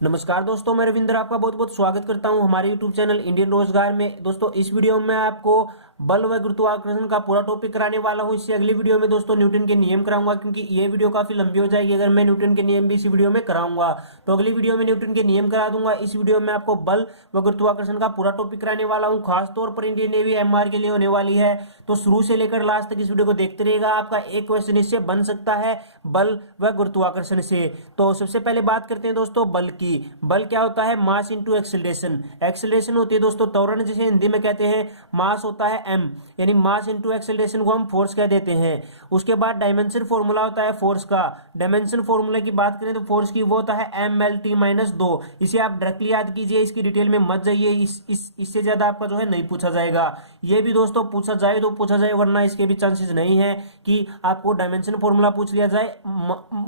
नमस्कार दोस्तों, मैं रविंद्र आपका बहुत बहुत स्वागत करता हूं हमारे YouTube चैनल इंडियन रोजगार में। दोस्तों इस वीडियो में मैं आपको बल व गुरुत्वाकर्षण का पूरा टॉपिक कराने वाला हूं। इससे अगली वीडियो में दोस्तों न्यूटन के नियम कराऊंगा, क्योंकि ये वीडियो काफी लंबी हो जाएगी अगर मैं न्यूटन के नियम भी इसी वीडियो में कराऊंगा। तो अगली वीडियो में न्यूटन के नियम करा दूंगा। इस वीडियो में आपको बल व गुरुत्वाकर्षण का पूरा टॉपिक कराने वाला हूँ। खासतौर पर इंडियन नेवी MR के लिए होने वाली है, तो शुरू से लेकर लास्ट तक इस वीडियो को देखते रहेगा। आपका एक क्वेश्चन इससे बन सकता है बल व गुरुत्वाकर्षण से। तो सबसे पहले बात करते हैं दोस्तों बल की। बल क्या होता है? Mass into acceleration. एक्सेलरेशन होती है दोस्तों त्वरण, जिसे हिंदी में कहते हैं। मास होता है m, यानी मास इंटू एक्सेलरेशन को हम फोर्स कह देते हैं। उसके बाद डायमेंशन फॉर्मूला होता है फोर्स का। डायमेंशन फॉर्मूला की बात करें तो फोर्स की वो होता है mLT-2। इसे आप डायरेक्टली याद कीजिए, इसकी डिटेल में मत जाइए। इससे ज्यादा आपका जो है नहीं पूछा जाएगा। ये भी दोस्तों पूछा जाए तो पूछा जाए, वरना इसके भी चांसेस नहीं है कि आपको डायमेंशन फॉर्मूला पूछ लिया जाए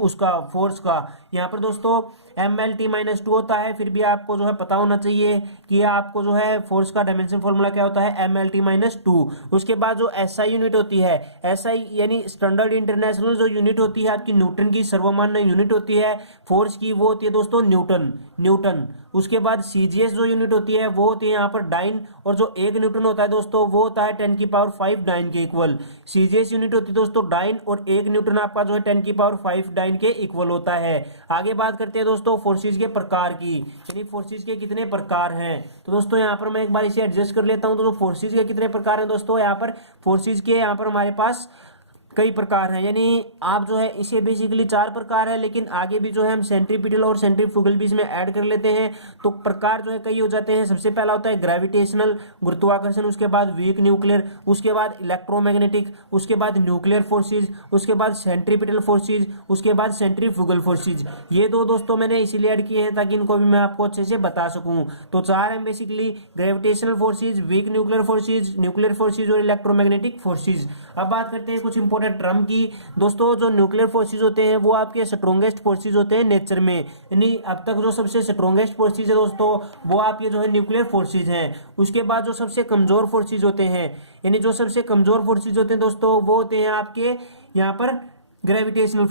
उसका फोर्स का। यहाँ पर दोस्तों mLT-2 होता है, फिर भी आपको जो है पता होना चाहिए कि आपको जो है फोर्स का डायमेंशन फॉर्मूला क्या होता है, mLT-2। उसके बाद जो SI यूनिट होती है, SI यानी स्टैंडर्ड इंटरनेशनल जो यूनिट होती है आपकी न्यूटन की सर्वमान्य यूनिट होती है फोर्स की, वो होती है दोस्तों न्यूटन। उसके बाद CGS जो यूनिट होती है वो होती है यहाँ पर डाइन, और जो 1 न्यूटन होता है दोस्तों वो होता है 10⁵ डाइन के इक्वल। CGS यूनिट होती है दोस्तों डाइन, और 1 न्यूटन आपका जो है 10⁵ डाइन के इक्वल होता है। आगे बात करते हैं दोस्तों फोर्सेज के प्रकार की, यानी फोर्सेज के कितने प्रकार हैं। तो दोस्तों यहाँ पर मैं एक बार इसे एडजस्ट कर लेता हूं। तो फोर्सेज के कितने प्रकार हैं दोस्तों, यहाँ पर फोर्सेज के यहाँ पर हमारे पास कई प्रकार हैं, यानी आप जो है इसे बेसिकली 4 प्रकार है, लेकिन आगे भी जो है हम सेंट्रीपिटल और सेंट्रीफ्यूगल भी इसमें ऐड कर लेते हैं, तो प्रकार जो है कई हो जाते हैं। सबसे पहला होता है ग्रेविटेशनल गुरुत्वाकर्षण, उसके बाद वीक न्यूक्लियर, उसके बाद इलेक्ट्रोमैग्नेटिक, उसके बाद न्यूक्लियर फोर्सेज, उसके बाद सेंट्रीपिटल फोर्सेज, उसके बाद सेंट्रीफ्यूगल फोर्सेज। ये दो दोस्तों मैंने इसीलिए ऐड किए हैं ताकि इनको भी मैं आपको अच्छे से बता सकूं। तो 4 हैं basically, gravitational forces, weak nuclear forces और इलेक्ट्रोमैग्नेटिक फोर्सेज। अब बात करते हैं कुछ इंपॉर्टेंट टर्म की। दोस्तों जो न्यूक्लियर फोर्सेज होते हैं वो आपके स्ट्रॉन्गेस्ट फोर्सेज होते हैं नेचर में, यानी अब तक जो सबसे स्ट्रॉन्गेस्ट फोर्सेज है दोस्तों वो आपके जो है न्यूक्लियर फोर्सेज हैं। उसके बाद जो सबसे कमजोर फोर्सेज होते हैं, यानी जो सबसे कमजोर फोर्सेज होते हैं दोस्तों वो होते हैं आपके यहाँ पर gravitational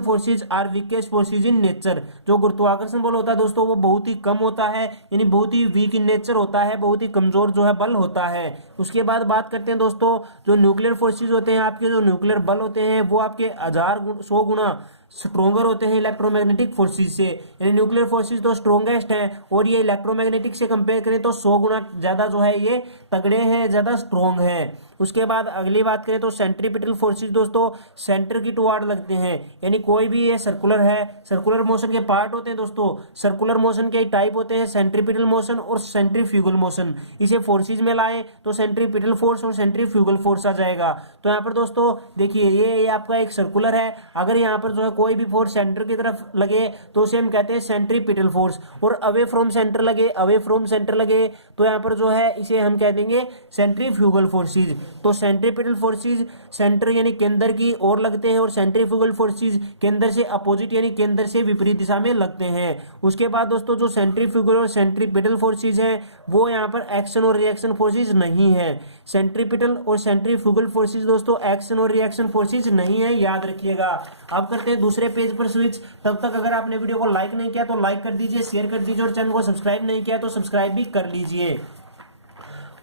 forces are weakest forces in nature. जो गुरुत्वाकर्षण बल होता है दोस्तों वो बहुत ही कम होता है, यानी बहुत ही वीक इन नेचर होता है, बहुत ही कमजोर जो है बल होता है। उसके बाद बात करते हैं दोस्तों जो न्यूक्लियर फोर्सेज होते हैं, आपके जो न्यूक्लियर बल होते हैं वो आपके 1,000 गुना स्ट्रोंगर होते हैं इलेक्ट्रोमैग्नेटिक फोर्सेज से, यानी न्यूक्लियर फोर्सेज तो स्ट्रोंगेस्ट हैं, और ये इलेक्ट्रोमैग्नेटिक से कंपेयर करें तो 100 गुना ज्यादा जो है ये तगड़े हैं, ज्यादा स्ट्रोंग हैं। उसके बाद अगली बात करें तो सेंट्रीपिटल फोर्सेज दोस्तों सेंटर की टुवार्ड लगते हैं, यानी कोई भी ये सर्कुलर है, सर्कुलर मोशन के पार्ट होते हैं दोस्तों। सर्कुलर मोशन के टाइप होते हैं सेंट्रीपिटल मोशन और सेंट्रीफ्यूगल मोशन। इसे फोर्सेज में लाएं तो सेंट्रीपिटल फोर्स और सेंट्रीफ्यूगल फोर्स आ जाएगा। तो यहाँ पर दोस्तों देखिए ये आपका एक सर्कुलर है, अगर यहाँ पर जो है कोई भी फोर्स सेंटर की तरफ लगे तो उसे हम कहते हैं सेंट्रीपिटल फोर्स, और अवे फ्रॉम सेंटर लगे तो यहाँ पर जो है इसे हम कह देंगे सेंट्रीफ्यूगल फोर्सेज। तो सेंट्रीपिटल फोर्सेज सेंटर यानी केंद्र की ओर लगते हैं, और सेंट्रीफ्यूगल फोर्सेज केंद्र से अपोजिट यानी केंद्र से विपरीत दिशा में लगते हैं। उसके बाद दोस्तों जो सेंट्रीफ्यूगल और सेंट्रीपिटल फोर्सेज हैं वो यहाँ पर एक्शन और रिएक्शन फोर्सेज नहीं है। सेंट्रीपिटल और सेंट्रीफ्यूगल फोर्सेज दोस्तों एक्शन और रिएक्शन फोर्सेज नहीं है, याद रखिएगा। अब करते हैं दूसरे पेज पर स्विच। तब तक अगर आपने वीडियो को लाइक नहीं किया तो लाइक कर दीजिए, शेयर कर दीजिए, और चैनल को सब्सक्राइब नहीं किया तो सब्सक्राइब भी कर लीजिए।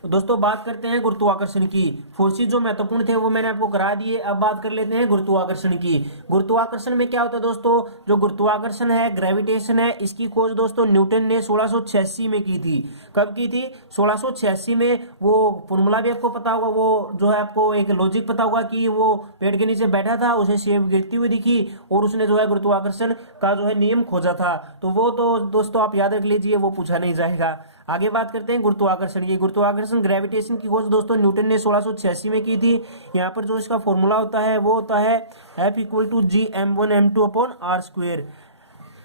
दोस्तों बात करते हैं गुरुत्वाकर्षण की। फोर्सेज जो महत्वपूर्ण थे वो मैंने आपको करा दिए। अब बात कर लेते हैं गुरुत्वाकर्षण की। गुरुत्वाकर्षण में क्या होता है दोस्तों, जो गुरुत्वाकर्षण है, ग्रेविटेशन है, इसकी खोज दोस्तों न्यूटन ने 1686 में की थी। कब की थी? 1686 में। वो फॉर्मूला भी आपको पता होगा, वो जो है आपको एक लॉजिक पता होगा कि वो पेड़ के नीचे बैठा था, उसे सेब गिरती हुई दिखी और उसने जो है गुरुत्वाकर्षण का जो है नियम खोजा था। तो वो तो दोस्तों आप याद रख लीजिए, वो पूछा नहीं जाएगा। आगे बात करते हैं गुरुत्वाकर्षण की। गुरुत्वाकर्षण ग्रेविटेशन की खोज दोस्तों न्यूटन ने 1686 में की थी। यहाँ पर जो इसका फॉर्मूला होता है वो होता है F=G m1m2/r²।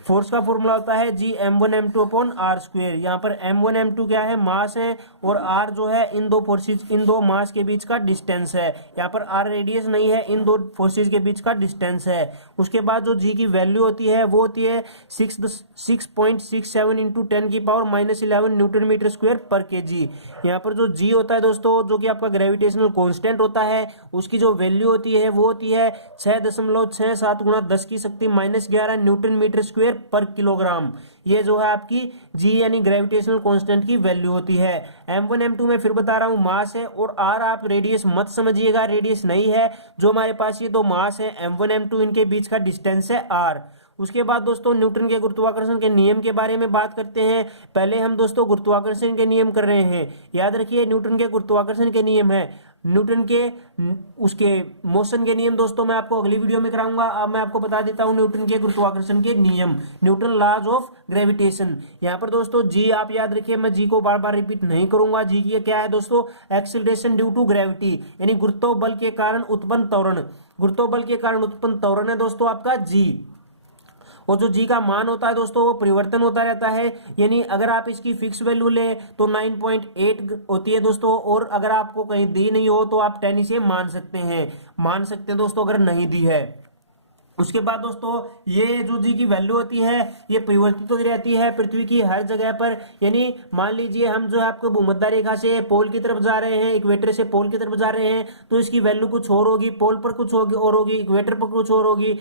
फोर्स का फॉर्मूला होता है G m1m2/r²। यहाँ पर m1m2 क्या है? मास है, और r जो है इन दो मास के बीच का डिस्टेंस है। यहाँ पर r रेडियस नहीं है, इन दो फोर्सेज के बीच का डिस्टेंस है। उसके बाद जो g की वैल्यू होती है वो होती है 6.67 इंटू 10⁻⁻11 न्यूटन मीटर स्क्वायर पर kg। यहाँ पर जो g होता है दोस्तों, जो कि आपका ग्रेविटेशनल कॉन्स्टेंट होता है, उसकी जो वैल्यू होती है वो होती है 6.67 × 10⁻11 न्यूटन मीटर स्क्वायर स्क्वायर पर किलोग्राम। ये जो है आपकी जी यानी ग्रेविटेशनल कांस्टेंट की वैल्यू होती है। m1 m2 में फिर बता रहा हूँ मास है, और r आप रेडियस मत समझिएगा, रेडियस नहीं है, जो हमारे पास ये दो मास है m1 m2 इनके बीच का डिस्टेंस है r। उसके बाद दोस्तों न्यूटन के गुरुत्वाकर्षण के नियम के बारे में बात करते हैं। पहले हम दोस्तों गुरुत्वाकर्षण के नियम कर रहे हैं। याद रखिए न्यूटन के गुरुत्वाकर्षण के नियम है, न्यूटन के उसके मोशन के नियम दोस्तों मैं आपको अगली वीडियो में कराऊंगा। अब मैं आपको बता देता हूं न्यूटन के गुरुत्वाकर्षण के नियम, न्यूटन लॉज ऑफ ग्रेविटेशन। यहाँ पर दोस्तों जी आप याद रखिए, मैं जी को बार बार रिपीट नहीं करूंगा। जी की क्या है दोस्तों, एक्सीलरेशन ड्यू टू ग्रेविटी, यानी गुरुत्व बल के कारण उत्पन्न त्वरण। गुरुत्व बल के कारण उत्पन्न त्वरण है दोस्तों आपका जी। और जो जी का मान होता है दोस्तों वो परिवर्तन होता रहता है, यानी अगर आप इसकी फिक्स वैल्यू ले तो 9.8 होती है दोस्तों, और अगर आपको कहीं दी नहीं हो तो आप 10 इसे मान सकते हैं दोस्तों अगर नहीं दी है। उसके बाद दोस्तों ये जो जी की वैल्यू होती है ये परिवर्तित होती रहती है पृथ्वी की हर जगह पर। यानी मान लीजिए हम जो है आपको भूमध्य रेखा से पोल की तरफ जा रहे हैं, इक्वेटर से पोल की तरफ जा रहे हैं, तो इसकी वैल्यू कुछ और होगी, पोल पर कुछ होगी और होगी, इक्वेटर पर कुछ और होगी,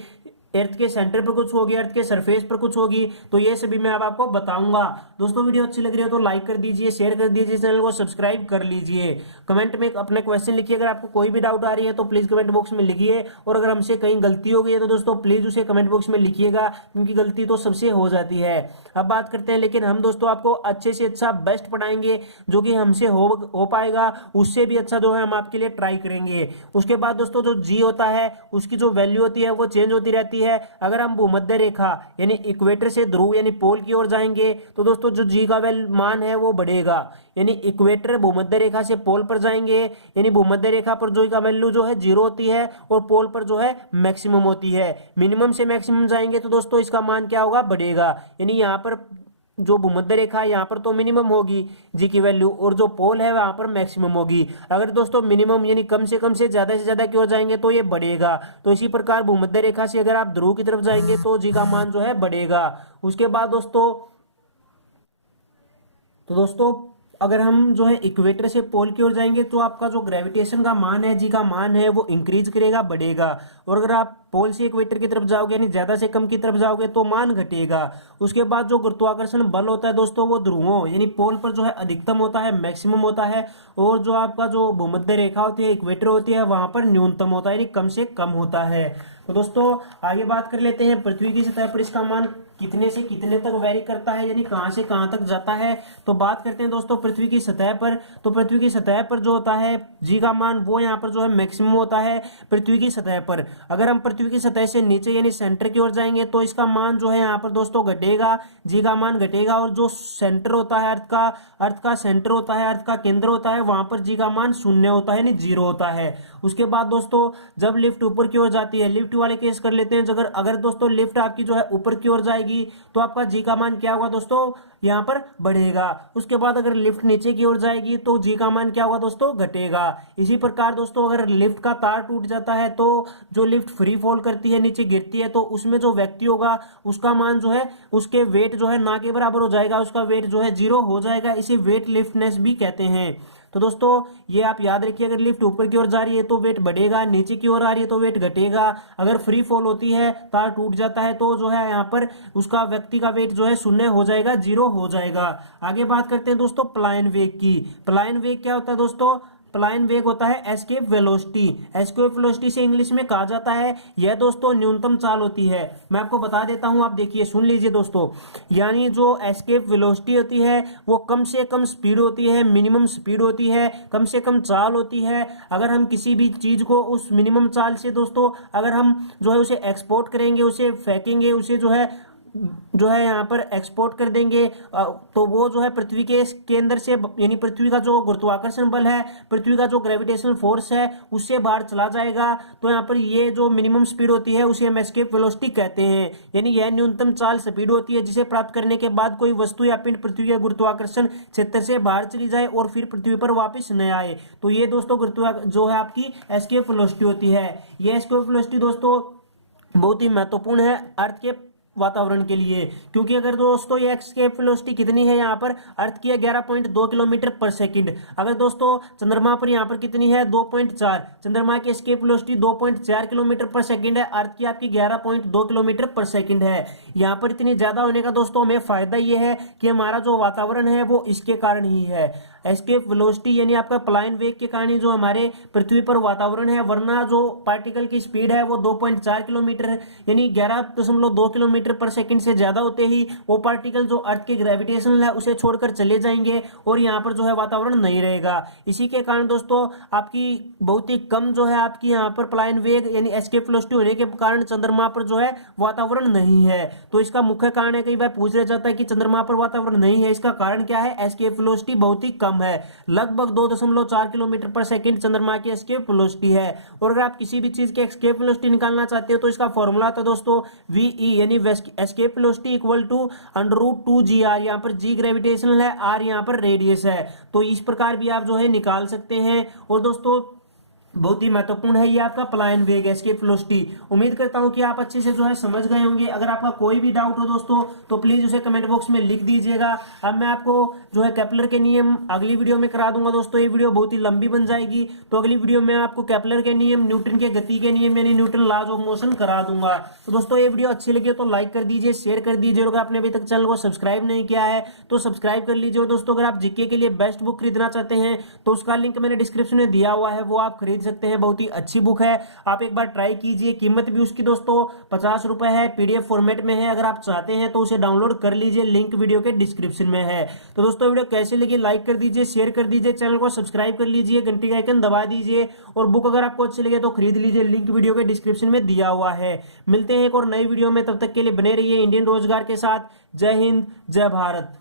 अर्थ के सेंटर पर कुछ होगी, अर्थ के सरफेस पर कुछ होगी। तो ये सभी मैं अब आपको बताऊंगा। दोस्तों वीडियो अच्छी लग रही हो तो लाइक कर दीजिए, शेयर कर दीजिए, चैनल को सब्सक्राइब कर लीजिए। कमेंट में अपने क्वेश्चन लिखिए, अगर आपको कोई भी डाउट आ रही है तो प्लीज कमेंट बॉक्स में लिखिए, और अगर हमसे कहीं गलती हो गई है तो दोस्तों प्लीज उसे कमेंट बॉक्स में लिखिएगा, क्योंकि गलती तो सबसे हो जाती है। अब बात करते हैं, लेकिन हम दोस्तों आपको अच्छे से अच्छा बेस्ट पढ़ाएंगे, जो कि हमसे हो पाएगा उससे भी अच्छा जो है हम आपके लिए ट्राई करेंगे। उसके बाद दोस्तों जो जी होता है उसकी जो वैल्यू होती है वो चेंज होती रहती है। अगर हम भूमध्य रेखा यानी इक्वेटर से ध्रुव यानी पोल की ओर जाएंगे तो दोस्तों जो जी का मान है वो बढ़ेगा, यानी इक्वेटर भूमध्य रेखा से पोल पर जाएंगे, यानी भूमध्य रेखा पर जो का वैल्यू जो है 0 होती है, और पोल पर जो है मैक्सिमम होती है। मिनिमम से मैक्सिमम जाएंगे तो दोस्तों इसका मान क्या होगा, बढ़ेगा। यानी यहाँ पर जो भूमध्य रेखा है यहाँ पर तो मिनिमम होगी जी की वैल्यू, और जो पोल है वहां पर मैक्सिमम होगी। अगर दोस्तों मिनिमम यानी कम से ज्यादा की ओर जाएंगे तो ये बढ़ेगा। तो इसी प्रकार भूमध्य रेखा से अगर आप ध्रुव की तरफ जाएंगे तो जी का मान जो है बढ़ेगा। उसके बाद दोस्तों अगर हम जो है इक्वेटर से पोल की ओर जाएंगे तो आपका जो ग्रेविटेशन का मान है, जी का मान है, वो इंक्रीज करेगा, बढ़ेगा। और अगर आप पोल से इक्वेटर की तरफ जाओगे यानी ज्यादा से कम की तरफ जाओगे तो मान घटेगा। उसके बाद जो गुरुत्वाकर्षण बल होता है दोस्तों वो ध्रुवों यानी पोल पर जो है अधिकतम होता है, मैक्सिमम होता है, और जो आपका जो भूमध्य रेखा होती है, इक्वेटर होती है, वहां पर न्यूनतम होता है, यानी कम से कम होता है। तो दोस्तों आगे बात कर लेते हैं, पृथ्वी की सतह पर इसका मान कितने से कितने तक वेरी करता है, यानी कहां से कहां तक जाता है। तो बात करते हैं दोस्तों पृथ्वी की सतह पर। तो पृथ्वी की सतह पर जो होता है जी का मान वो यहाँ पर जो है मैक्सिमम होता है पृथ्वी की सतह पर। अगर हम पृथ्वी की सतह से नीचे यानी सेंटर की ओर जाएंगे तो इसका मान जो है यहाँ पर दोस्तों घटेगा, जी का मान घटेगा, और जो सेंटर होता है अर्थ का सेंटर होता है, अर्थ का केंद्र होता है, वहां पर जी का मान 0 होता है, यानी 0 होता है। उसके बाद दोस्तों जब लिफ्ट ऊपर की ओर जाती है, लिफ्ट वाले केस कर लेते हैं, अगर दोस्तों लिफ्ट आपकी जो है ऊपर की ओर जाएगी तो आपका जी का मान क्या होगा दोस्तों, यहाँ पर बढ़ेगा। उसके बाद अगर लिफ्ट नीचे की ओर जाएगी तो जी का मान क्या होगा दोस्तों, घटेगा। इसी प्रकार दोस्तों अगर लिफ्ट का तार टूट जाता है तो जो लिफ्ट फ्री फॉल करती है, नीचे गिरती है, तो उसमें जो व्यक्ति होगा उसका मान जो है, उसके वेट जो है ना के बराबर हो जाएगा, उसका वेट जो है 0 हो जाएगा। इसे वेट लिफ्टनेस भी कहते हैं। तो दोस्तों ये आप याद रखिए, अगर लिफ्ट ऊपर की ओर जा रही है तो वेट बढ़ेगा, नीचे की ओर आ रही है तो वेट घटेगा। अगर फ्री फॉल होती है, तार टूट जाता है, तो जो है यहाँ पर उसका व्यक्ति का वेट जो है 0 हो जाएगा, 0 हो जाएगा। आगे बात करते हैं दोस्तों पलायन वेग की। पलायन वेग क्या होता है दोस्तों, पलायन वेग होता है एस्केप वेलोसिटी। एस्केप वेलोसिटी से इंग्लिश में कहा जाता है यह दोस्तों न्यूनतम चाल होती है। मैं आपको बता देता हूं, आप देखिए सुन लीजिए दोस्तों, यानी जो एस्केप वेलोसिटी होती है वो कम से कम स्पीड होती है, मिनिमम स्पीड होती है, कम से कम चाल होती है। अगर हम किसी भी चीज को उस मिनिमम चाल से दोस्तों अगर हम जो है उसे एक्सपोर्ट करेंगे, उसे फेंकेंगे, उसे जो है यहाँ पर एक्सपोर्ट कर देंगे, तो वो जो है पृथ्वी के अंदर से यानी पृथ्वी का जो गुरुत्वाकर्षण बल है, पृथ्वी का जो ग्रेविटेशनल फोर्स है उससे बाहर चला जाएगा। तो यहाँ पर ये जो मिनिमम स्पीड होती है उसे हम एस्केप वेलोसिटी कहते हैं, यानी यह न्यूनतम चाल स्पीड होती है जिसे प्राप्त करने के बाद कोई वस्तु या पिंड पृथ्वी के गुरुत्वाकर्षण क्षेत्र से बाहर चली जाए और फिर पृथ्वी पर वापस न आए। तो ये दोस्तों जो है आपकी एस्केप वेलोसिटी होती है। ये एस्केप वेलोसिटी दोस्तों बहुत ही महत्वपूर्ण है अर्थ के वातावरण के लिए, क्योंकि अगर दोस्तों ये एस्केप वेलोसिटी कितनी है यहाँ पर अर्थ की है 11.2 किलोमीटर पर सेकंड। अगर दोस्तों चंद्रमा पर यहाँ पर कितनी है 2.4, चंद्रमा की एस्केप वेलोसिटी 2.4 किलोमीटर पर सेकंड है, अर्थ की आपकी 11.2 किलोमीटर पर सेकंड है। यहाँ पर इतनी ज्यादा होने का दोस्तों हमें फायदा ये है कि हमारा जो वातावरण है वो इसके कारण ही है। एस्केप वेलोसिटी यानी आपका पलायन वेग के कारण जो हमारे पृथ्वी पर वातावरण है, वरना जो पार्टिकल की स्पीड है वो 2.4 किलोमीटर है, यानी 11.2 किलोमीटर पर सेकंड से ज्यादा होते ही वो पार्टिकल जो अर्थ के ग्रेविटेशन है उसे छोड़कर चले जाएंगे और यहाँ पर जो है वातावरण नहीं रहेगा। इसी के कारण दोस्तों आपकी बहुत ही कम जो है आपकी यहाँ पर पलायन वेग यानी एस्केप वेलोसिटी होने के कारण चंद्रमा पर जो है वातावरण नहीं है। तो इसका मुख्य कारण है, कई बार पूछ रहा जाता है कि चंद्रमा पर वातावरण नहीं है, इसका कारण क्या है? एस्केप वेलोसिटी बहुत ही कम है, लगभग 2.4 किलोमीटर पर सेकंड चंद्रमा की एस्केप वेलोसिटी है। और अगर आप किसी भी चीज की एस्केप वेलोसिटी निकालना चाहते हो तो इसका फॉर्मूला था दोस्तों VE यानी escape velocity equal to √2gr, यहाँ पर g ग्रेविटेशनल है, r यहाँ पर रेडियस है। तो इस प्रकार भी आप जो है निकाल सकते हैं। और दोस्तों बहुत ही महत्वपूर्ण है ये आपका पलायन वेग एस्केप वेलोसिटी। उम्मीद करता हूं कि आप अच्छे से जो है समझ गए होंगे। अगर आपका कोई भी डाउट हो दोस्तों तो प्लीज उसे कमेंट बॉक्स में लिख दीजिएगा। अब मैं आपको जो है केपलर के नियम अगली वीडियो में करा दूंगा दोस्तों, ये वीडियो बहुत ही लंबी बन जाएगी। तो अगली वीडियो में आपको केपलर के नियम, न्यूटन के गति के नियम यानी न्यूटन लॉज ऑफ मोशन करा दूंगा। तो दोस्तों ये वीडियो अच्छी लगी तो लाइक कर दीजिए, शेयर कर दीजिए, और अगर आपने अभी तक चैनल को सब्सक्राइब नहीं किया है तो सब्सक्राइब कर लीजिए। और दोस्तों अगर आप जीके के लिए बेस्ट बुक खरीदना चाहते हैं तो उसका लिंक मैंने डिस्क्रिप्शन में दिया हुआ है, वो आप खरीद सकते हैं। बहुत ही अच्छी बुक है, आप एक बार ट्राई कीजिए। कीमत भी उसकी दोस्तों 50 रुपए है, PDF फॉर्मेट में है। अगर आप चाहते हैं तो उसे डाउनलोड कर लीजिए, लिंक वीडियो के डिस्क्रिप्शन में है। तो दोस्तों वीडियो कैसे लगी लाइक कर दीजिए, शेयर कर दीजिए, चैनल को सब्सक्राइब कर लीजिए, घंटी का आइकन दबा दीजिए। और बुक अगर आपको अच्छी लगे तो खरीद लीजिए, लिंक वीडियो के डिस्क्रिप्शन में दिया हुआ है। मिलते हैं एक और नई वीडियो में, तब तक के लिए बने रहिए इंडियन रोजगार के साथ। जय हिंद, जय भारत।